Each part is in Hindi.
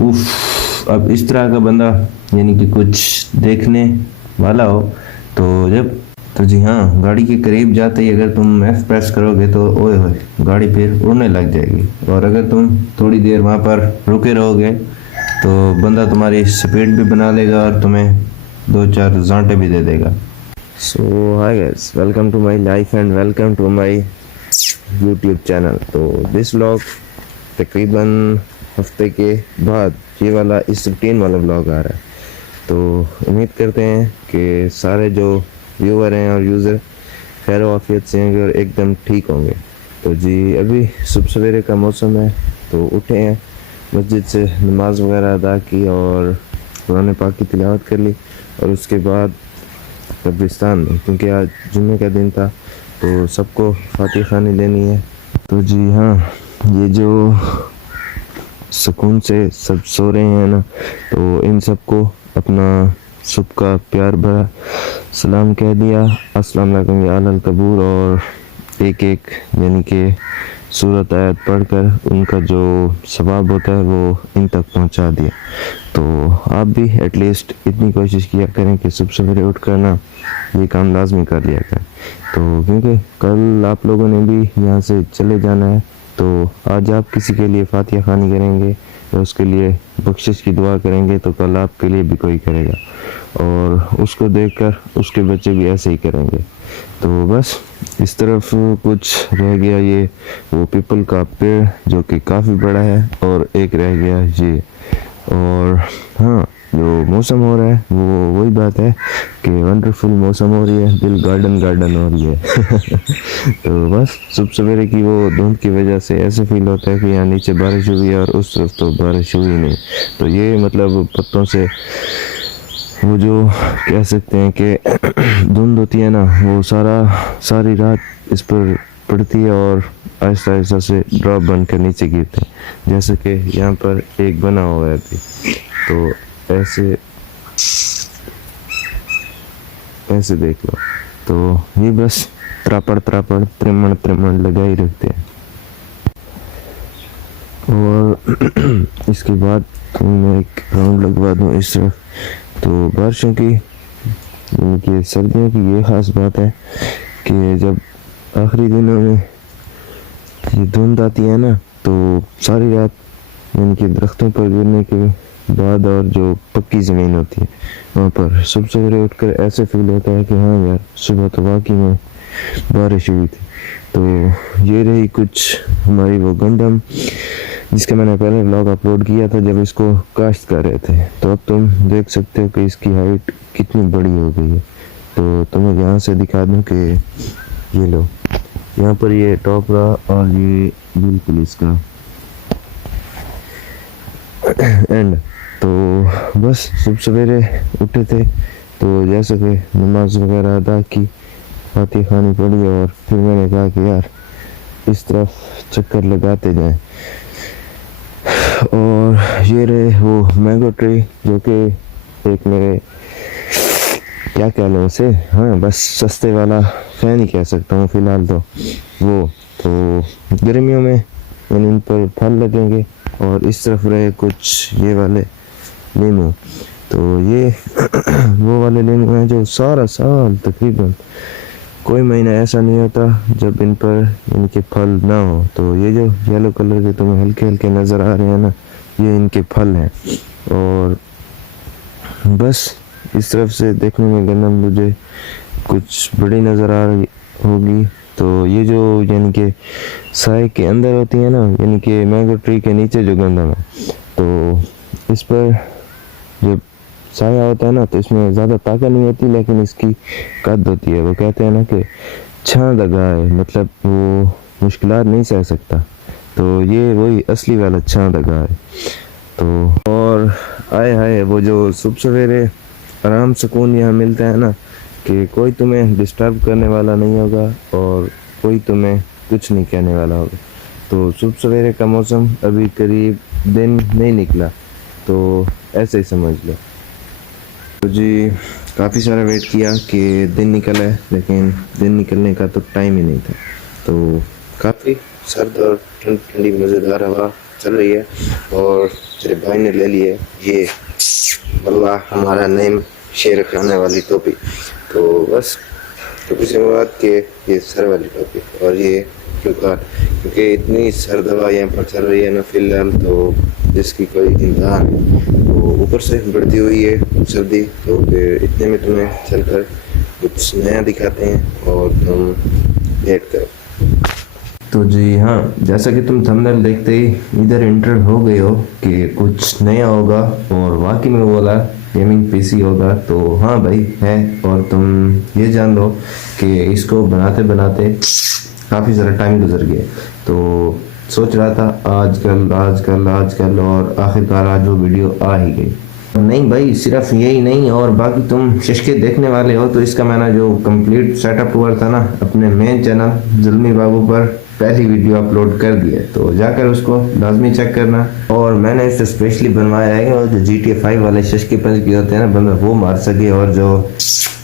उफ, अब इस तरह का बंदा यानी कि कुछ देखने वाला हो तो जी हाँ, गाड़ी के करीब जाते ही अगर तुम एफ प्रेस करोगे तो ओए होए गाड़ी फिर उड़ने लग जाएगी। और अगर तुम थोड़ी देर वहाँ पर रुके रहोगे तो बंदा तुम्हारी स्पीड भी बना लेगा और तुम्हें दो चार जांटे भी दे देगा। So hi guys, welcome to my life and welcome to my YouTube channel. तो दिस व्लॉग तकरीबन हफ्ते के बाद ये वाला इस रूटीन वाला व्लॉग आ रहा है। तो उम्मीद करते हैं कि सारे जो व्यूअर हैं और यूज़र खैर आफियत से होंगे और एकदम ठीक होंगे। तो जी अभी सुबह सवेरे का मौसम है, तो उठे हैं, मस्जिद से नमाज वगैरह अदा की और कुरान पाक की तिलावत कर ली और उसके बाद कब्रिस्तान में, क्योंकि आज जुम्मे का दिन था तो सबको फातिहा खानी लेनी है। तो जी हाँ, ये जो सुकून से सब सो रहे हैं ना, तो इन सबको अपना सुबह का प्यार भरा सलाम कह दिया, अस्सलाम वालेकुम या अहल कबूर, और एक एक यानी कि सूरत आयत पढ़कर उनका जो सवाब होता है वो इन तक पहुंचा दिया। तो आप भी एटलीस्ट इतनी कोशिश किया करें कि सुबह सवेरे उठ कर ना ये काम लाजमी कर लिया करें। तो क्योंकि कल आप लोगों ने भी यहाँ से चले जाना है, तो आज आप किसी के लिए फातिहा खानी करेंगे या उसके लिए बख्शिश की दुआ करेंगे तो कल आपके लिए भी कोई करेगा और उसको देखकर उसके बच्चे भी ऐसे ही करेंगे। तो बस इस तरफ कुछ रह गया ये वो पीपल का पेड़ जो कि काफ़ी बड़ा है, और एक रह गया ये। और हाँ, जो मौसम हो रहा है वो वही बात है कि वंडरफुल मौसम हो रही है, दिल गार्डन गार्डन हो रही है। तो बस सुबह सवेरे की वो धुंध की वजह से ऐसे फील होता है कि यहाँ नीचे बारिश हुई है और उस तरफ तो बारिश हुई नहीं। तो ये मतलब पत्तों से वो जो कह सकते हैं कि धुंध होती है ना, वो सारी रात इस पर पड़ती है और आहिस्ता आहिस्ता से ड्रॉप बनकर नीचे गिरते हैं, जैसे कि यहाँ पर एक बना हुआ है अभी। तो ऐसे देख लो, तो ये बस त्रापड़ त्रिमण लगा ही रखते हैं। और इसके बाद मैं एक राउंड लगवा दूँ इस तरफ। तो बारिशों की यानी कि सर्दियों की ये ख़ास बात है कि जब आखिरी दिनों में ये धुंध आती है ना, तो सारी रात यानी कि दरख्तों पर गिरने के बाद और जो पक्की ज़मीन होती है वहाँ पर सुबह सवेरे उठकर ऐसे फील होता है कि हाँ यार, सुबह तो वाकई में बारिश हुई थी। तो ये रही कुछ हमारी वो गंदम जिसका मैंने पहले व्लॉग अपलोड किया था जब इसको काश्त कर रहे थे। तो अब तुम देख सकते हो कि इसकी हाइट कितनी बड़ी हो गई है। तो तुम्हें यहाँ से दिखा दूँ कि ये लो, यहाँ पर ये टॉप रहा और ये बिल्कुल इसका एंड। तो बस सुबह सवेरे उठे थे, तो जैसे कि नमाज वगैरह अदा की, फातिहा खानी पड़ी और फिर मैंने कहा कि यार इस तरफ चक्कर लगाते जाएं। और ये रहे वो मैंगो ट्री जो कि एक मेरे क्या कह लो उसे, हाँ बस सस्ते वाला फैन ही कह सकता हूँ फ़िलहाल तो वो। तो गर्मियों में यानी इन पर फल लगेंगे। और इस तरफ रहे कुछ ये वाले नींबू। तो ये वो वाले नींबू हैं जो सारा साल तकरीबन कोई महीना ऐसा नहीं होता जब इन पर इनके फल ना हो। तो ये जो येलो कलर के तुम्हें हल्के हल्के नज़र आ रहे हैं ना, ये इनके फल हैं। और बस इस तरफ से देखने में गंदम मुझे कुछ बड़ी नज़र आ रही होगी। तो ये जो यानी कि साए के अंदर होती है ना, यानी कि मैंगो ट्री के नीचे जो गंदम है, तो इस पर जब साया होता है ना तो इसमें ज़्यादा ताकत नहीं होती, लेकिन इसकी कद होती है। वो कहते हैं ना कि छां लगा है, मतलब वो मुश्किलात नहीं सह सकता। तो ये वही असली वाला छां लगा है। तो और आए हाय वो जो सुबह सवेरे आराम सुकून यहाँ मिलता है ना, कि कोई तुम्हें डिस्टर्ब करने वाला नहीं होगा और कोई तुम्हें कुछ नहीं कहने वाला होगा। तो सुबह सवेरे का मौसम अभी करीब दिन नहीं निकला, तो ऐसे ही समझ लो। तो जी काफ़ी सारा वेट किया कि दिन निकल है, लेकिन दिन निकलने का तो टाइम ही नहीं था। तो काफ़ी सर्द और ठंडी मज़ेदार हवा चल रही है और तेरे भाई ने ले ली है ये बल्ला हमारा नेम शेर खाने वाली टोपी। तो बस टोपी से मुराद के ये सर वाली टोपी और ये फ्लिपकार्ट, क्योंकि इतनी सर्द हवा यहाँ पर चल रही है ना फिलहाल, तो जिसकी कोई इंतहा नहीं। तो ऊपर से बढ़ती हुई है सर्दी, तो फिर इतने में तुम्हें चलकर कुछ नया दिखाते हैं और तुम वेट करो। तो जी हाँ, जैसा कि तुम थंबनेल देखते ही इधर एंटर हो गए हो कि कुछ नया होगा और वाकई में वो वाला गेमिंग पीसी होगा। तो हाँ भाई है, और तुम ये जान लो कि इसको बनाते बनाते काफ़ी सारा टाइम गुजर गया। तो सोच रहा था आजकल और आखिरकार आज वो वीडियो आ ही गई। नहीं भाई, सिर्फ यही नहीं और बाकी तुम शशके देखने वाले हो तो इसका मैंने जो कंप्लीट सेटअप हुआ था ना अपने मेन चैनल जुल्मी बाबू पर पहली वीडियो अपलोड कर दी है, तो जाकर उसको लाजमी चेक करना। और मैंने इसे स्पेशली बनवाया है और जो GTA 5 वाले शशके पंच के होते हैं ना बंदा वो मार सके, और जो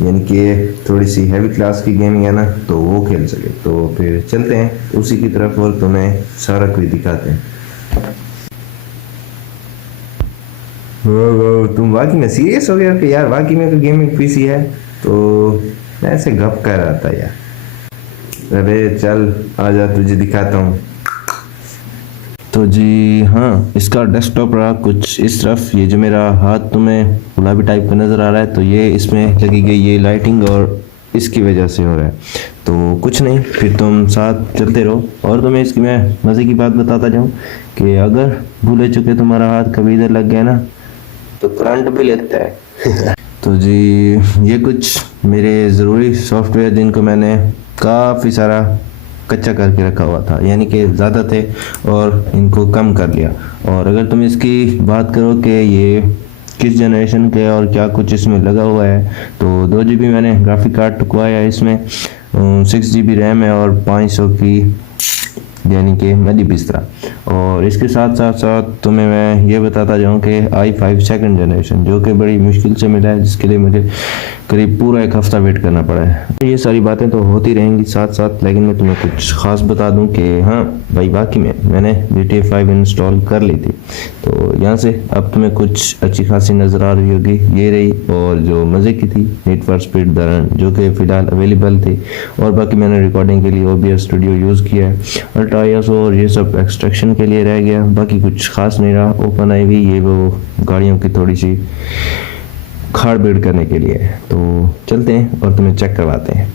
यानी कि थोड़ी सी हैवी क्लास की गेमिंग है ना तो वो खेल सके। तो फिर चलते हैं उसी की तरफ और तुम्हें सारा कुछ दिखाते हैं। तुम वाकई में सीरियस हो गया कि यार वाकई में तो गेमिंग पीसी है? तो मैं ऐसे गप कर रहा था यार। अरे चल आजा तुझे दिखाता हूँ। तो जी हाँ, इसका डेस्कटॉप रहा कुछ इस तरफ। ये जो मेरा हाथ तुम्हें गुलाबी टाइप का नज़र आ रहा है तो ये इसमें लगी गई ये लाइटिंग और इसकी वजह से हो रहा है। तो कुछ नहीं, फिर तुम साथ चलते रहो और तुम्हें इसकी मैं मज़े की बात बताता जाऊँ कि अगर भूले चुके तुम्हारा हाथ कभी इधर लग गया ना तो करंट भी लगता है। तो जी ये कुछ मेरे ज़रूरी सॉफ्टवेयर जिनको मैंने काफ़ी सारा कच्चा करके रखा हुआ था, यानी कि ज़्यादा थे और इनको कम कर लिया। और अगर तुम इसकी बात करो कि ये किस जनरेशन के और क्या कुछ इसमें लगा हुआ है, तो 2 GB मैंने ग्राफिक कार्ड टुकवाया है इसमें, 6 GB रैम है और 500 की यानी कि मदी बिस्तरा। और इसके साथ साथ तुम्हें मैं ये बताता जाऊँ कि i5 सेकंड जनरेशन जो कि बड़ी मुश्किल से मिला है, जिसके लिए मुझे करीब पूरा 1 हफ्ता वेट करना पड़ा है। ये सारी बातें तो होती रहेंगी साथ साथ, लेकिन मैं तुम्हें कुछ ख़ास बता दूं कि हाँ भाई वाकई में मैंने GTA 5 इंस्टॉल कर ली थी। तो यहाँ से अब तुम्हें कुछ अच्छी खासी नज़र आ रही होगी, ये रही। और जो मज़े की थी need for speed the run जो कि फ़िलहाल अवेलेबल थी, और बाकी मैंने रिकॉर्डिंग के लिए OBS स्टूडियो यूज़ किया है। अल्ट्रा ISO और ये सब एक्सट्रैक्शन के लिए रह गया, बाकी कुछ खास नहीं रहा। ओपन आई ये वो गाड़ियों की थोड़ी सी खाड़ बेड़ करने के लिए। तो चलते हैं और तुम्हें चेक करवाते हैं।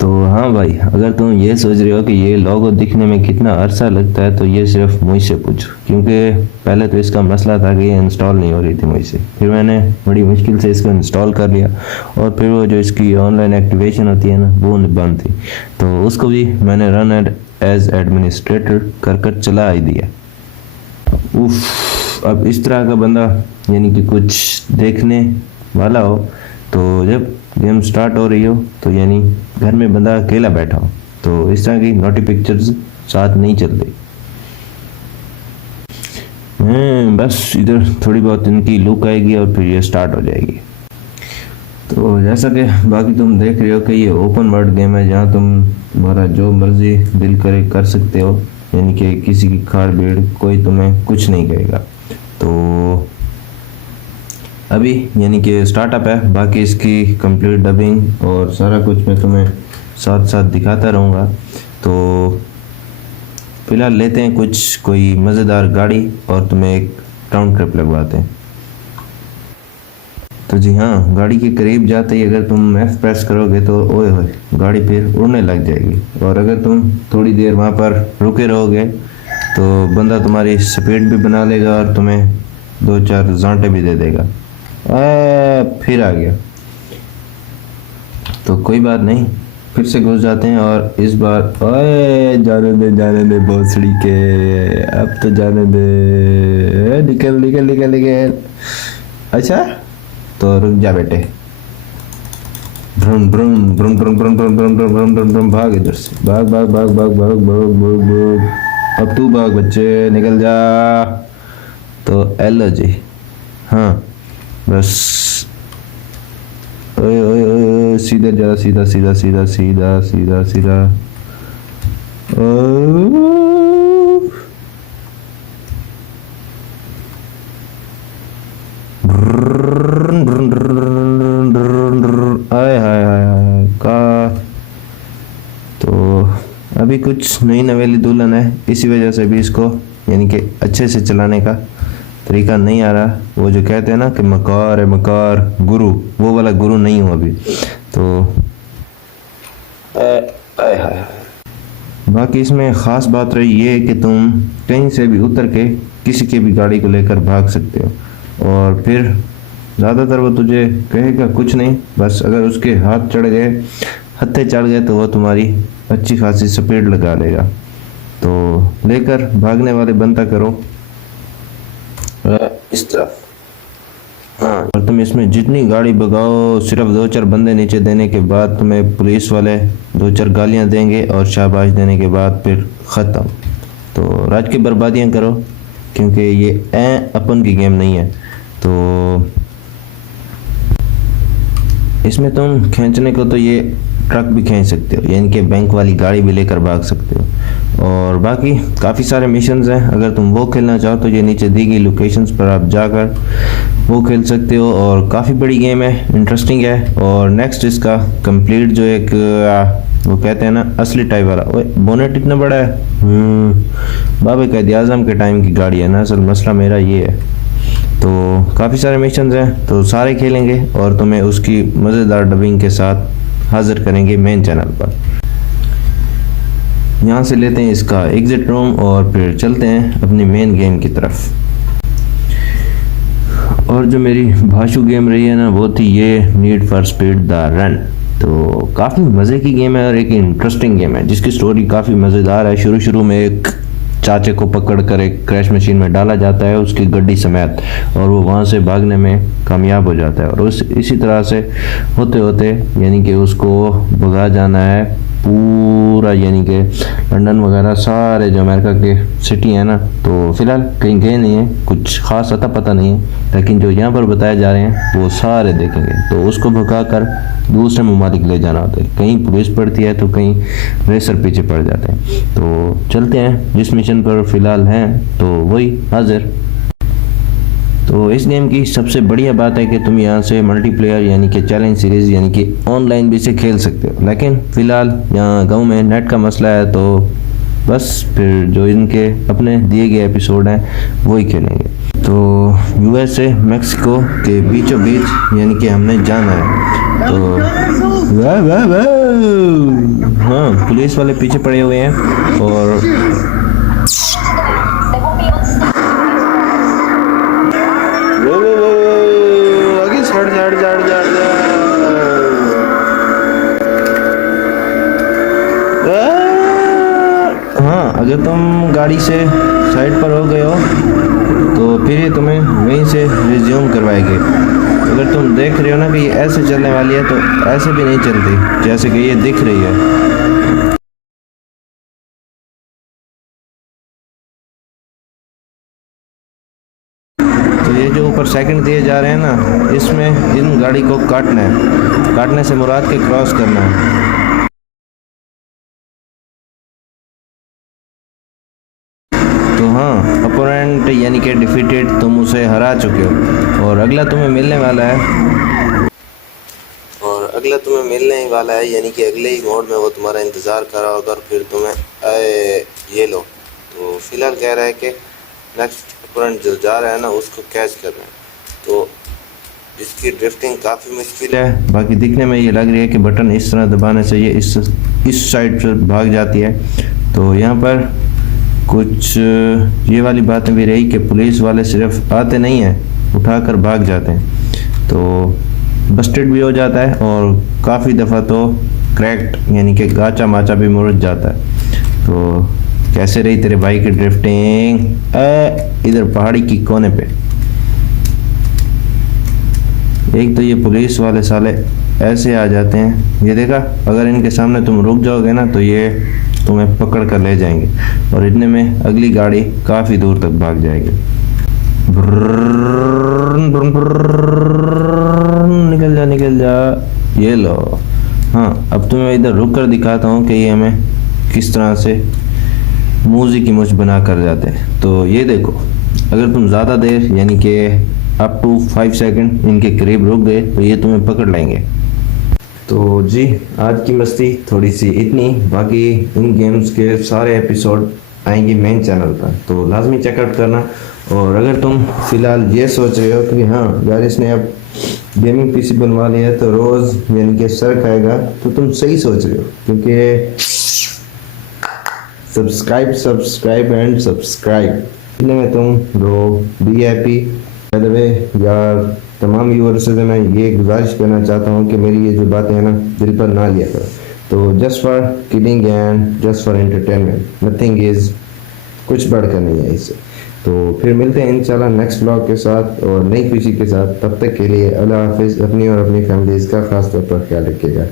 तो हाँ भाई, अगर तुम ये सोच रहे हो कि ये लोगो दिखने में कितना अरसा लगता है तो ये सिर्फ मुझसे पूछो, क्योंकि पहले तो इसका मसला था कि ये इंस्टॉल नहीं हो रही थी मुझसे। फिर मैंने बड़ी मुश्किल से इसको इंस्टॉल कर लिया और फिर वो जो इसकी ऑनलाइन एक्टिवेशन होती है ना वो बंद थी, तो उसको भी मैंने रन एज एडमिनिस्ट्रेटर कर चला ही दिया। उफ, अब इस तरह का बंदा यानी कि कुछ देखने वाला हो तो जब गेम स्टार्ट हो रही हो तो यानी घर में बंदा अकेला बैठा हो तो इस तरह की नोटी पिक्चर्स साथ नहीं चलती। बस इधर थोड़ी बहुत इनकी लुक आएगी और फिर ये स्टार्ट हो जाएगी। तो जैसा कि बाकी तुम देख रहे हो कि ये ओपन वर्ल्ड गेम है जहाँ तुम तुम्हारा जो मर्जी दिल करे कर सकते हो, यानी कि किसी की खाड़ बेड़ कोई तुम्हें कुछ नहीं कहेगा। तो अभी यानी कि स्टार्टअप है, बाकी इसकी कंप्लीट डबिंग और सारा कुछ मैं तुम्हें साथ साथ दिखाता रहूँगा। तो फिलहाल लेते हैं कोई मज़ेदार गाड़ी और तुम्हें एक राउंड ट्रिप लगवाते हैं। तो जी हाँ, गाड़ी के करीब जाते ही अगर तुम F प्रेस करोगे तो ओए होए गाड़ी फिर उड़ने लग जाएगी, और अगर तुम थोड़ी देर वहाँ पर रुके रहोगे तो बंदा तुम्हारी स्पीड भी बना लेगा और तुम्हें 2-4 जांटे भी दे देगा। फिर आ गया, तो कोई बात नहीं, फिर से घुस जाते हैं और इस बार ओए जाने दे भोसड़ी के, अब तो जाने दे, निकल। अच्छा तो रुक जा बेटे, ब्रुम ब्रुम ब्रुम ब्रुम ब्रुम ब्रुम ब्रुम ब्रुम ब्रुम ब्रुम ब्रुम, भाग इधर से, भाग। अब तू भाग बच्चे, निकल जा। तो एलो जी, हाँ बस ओए सीधा जा, सीधा। आय हाय हाय हाय का। तो अभी कुछ नई नवेली दुल्हन है, इसी वजह से भी इसको यानी कि अच्छे से चलाने का तरीका नहीं आ रहा। वो जो कहते हैं ना कि मकार है मकार गुरु, वो वाला गुरु नहीं हूँ अभी तो। आय हाय। बाकी इसमें ख़ास बात रही ये कि तुम कहीं से भी उतर के किसी की भी गाड़ी को लेकर भाग सकते हो, और फिर ज़्यादातर वो तुझे कहेगा कुछ नहीं, बस अगर उसके हाथ चढ़ गए, हत्थे चढ़ गए तो वो तुम्हारी अच्छी खासी स्पीड लगा लेगा। तो लेकर भागने वाले बनता करो इस तरफ। हाँ, और तुम इसमें जितनी गाड़ी भगाओ, सिर्फ 2-4 बंदे नीचे देने के बाद तुम्हें पुलिस वाले 2-4 गालियां देंगे और शाबाश देने के बाद फिर ख़त्म। तो राज की बर्बादियां करो, क्योंकि ये अपन की गेम नहीं है। तो इसमें तुम खींचने को तो ये ट्रक भी खींच सकते हो, यानी कि बैंक वाली गाड़ी भी लेकर भाग सकते हो। और बाकी काफ़ी सारे मिशंस हैं, अगर तुम वो खेलना चाहो तो ये नीचे दी गई लोकेशंस पर आप जाकर वो खेल सकते हो। और काफ़ी बड़ी गेम है, इंटरेस्टिंग है। और नेक्स्ट इसका कंप्लीट जो एक वो कहते हैं ना असली टाइप वाला, ओए बोनेट इतना बड़ा है। बाबे कैद आज़म के टाइम की गाड़ी है ना, असल मसला मेरा ये है। तो काफ़ी सारे मिशंस हैं, तो सारे खेलेंगे और तुम्हें उसकी मज़ेदार डबिंग के साथ हाजिर करेंगे मेन चैनल पर। यहाँ से लेते हैं इसका एग्जिट रूम और फिर चलते हैं अपनी मेन गेम की तरफ। और जो मेरी भाषु गेम रही है ना, वो थी ये need for speed the run. तो काफ़ी मज़े की गेम है और एक इंटरेस्टिंग गेम है, जिसकी स्टोरी काफ़ी मज़ेदार है। शुरू में एक चाचे को पकड़कर एक क्रैश मशीन में डाला जाता है उसकी गड्डी समेत, और वो वहाँ से भागने में कामयाब हो जाता है। और इसी तरह से होते होते यानी कि उसको भगा जाना है पूरा, यानी कि लंदन वगैरह सारे जो अमेरिका के सिटी हैं ना। तो फिलहाल कहीं गए नहीं हैं, कुछ खास अता पता नहीं है, लेकिन जो यहाँ पर बताए जा रहे हैं वो सारे देखेंगे। तो उसको भगा कर दूसरे ममालिक ले जाना होता है, कहीं पुलिस पड़ती है तो कहीं रेसर पीछे पड़ जाते हैं। तो चलते हैं जिस मिशन पर फिलहाल हैं, तो वही हाजिर। तो इस गेम की सबसे बढ़िया बात है कि तुम यहाँ से मल्टीप्लेयर यानी कि चैलेंज सीरीज़ यानी कि ऑनलाइन भी इसे खेल सकते हो, लेकिन फ़िलहाल यहाँ गांव में नेट का मसला है, तो बस फिर जो इनके अपने दिए गए एपिसोड हैं वही खेलेंगे। तो यूएसए मैक्सिको के बीचों बीच यानी कि हमने जाना है। तो वाह वाह वाह, हाँ पुलिस वाले पीछे पड़े हुए हैं और हाँ, अगर तुम गाड़ी से साइड पर हो गए हो तो फिर ये तुम्हें वहीं से रिज्यूम करवाएंगे। अगर तुम देख रहे हो ना कि ये ऐसे चलने वाली है, तो ऐसे भी नहीं चलती जैसे कि ये दिख रही है। तो ये जो ऊपर सेकंड दिए जा रहे हैं ना, इसमें इन गाड़ी को काटना है, काटने से मुराद के क्रॉस करना है। तो हाँ, अपोनेंट यानी कि डिफीटेड, तुम उसे हरा चुके हो और अगला तुम्हें मिलने वाला है, यानी कि अगले ही मोड में वो तुम्हारा इंतज़ार कर रहा होगा और फिर तुम्हें ये लो। तो फिलहाल कह रहा है कि नेक्स्ट अपोनेंट जो जा रहा है ना उसको कैच करना है। तो इसकी ड्रिफ्टिंग काफ़ी मुश्किल है, बाकी दिखने में ये लग रही है कि बटन इस तरह दबाने से ये इस साइड से भाग जाती है। तो यहाँ पर कुछ ये वाली बातें भी रही कि पुलिस वाले सिर्फ आते नहीं हैं, उठाकर भाग जाते हैं, तो बस्टेड भी हो जाता है और काफ़ी दफ़ा तो क्रैक्ड यानी कि गाचा माचा भी मुड़ जाता है। तो कैसे रही तेरे भाई की ड्रिफ्टिंग इधर पहाड़ी की कोने पे। एक तो ये पुलिस वाले साले ऐसे आ जाते हैं, ये देखा, अगर इनके सामने तुम रुक जाओगे ना तो ये तुम्हें पकड़ कर ले जाएंगे और इतने में अगली गाड़ी काफ़ी दूर तक भाग जाएगी। निकल जा, ये लो। हाँ, अब तुम्हें इधर रुक कर दिखाता हूँ कि ये हमें किस तरह से मूजी की मुझ बना कर जाते हैं। तो ये देखो, अगर तुम ज़्यादा देर यानी कि अप टू 5 सेकंड इनके करीब रुक गए तो ये तुम्हें पकड़ लेंगे। तो जी आज की मस्ती थोड़ी सी इतनी, बाकी इन गेम्स के सारे एपिसोड आएंगे मेन चैनल पर, तो लाजमी चेकआउट करना। और अगर तुम फ़िलहाल ये सोच रहे हो कि हाँ यार इसने अब गेमिंग पीसी बनवा लिया है तो रोज़ यानी कि सर खाएगा, तो तुम सही सोच रहे हो, क्योंकि सब्सक्राइब एंड सब्सक्राइब इतने में तुम रो be happy. By the way यार, तमाम व्यूअर्स से मैं ये गुजारिश करना चाहता हूँ कि मेरी ये जो बातें हैं ना दिल पर ना लिया करो। तो just for kidding and just for entertainment, nothing is, कुछ बढ़कर नहीं है इससे। तो फिर मिलते हैं इंशाल्लाह नेक्स्ट ब्लॉग के साथ और नई खुशी के साथ। तब तक के लिए अल्लाह हाफिज़। अपनी और अपनी फैमिलीज़ का ख़ास तौर पर ख्याल रखिएगा।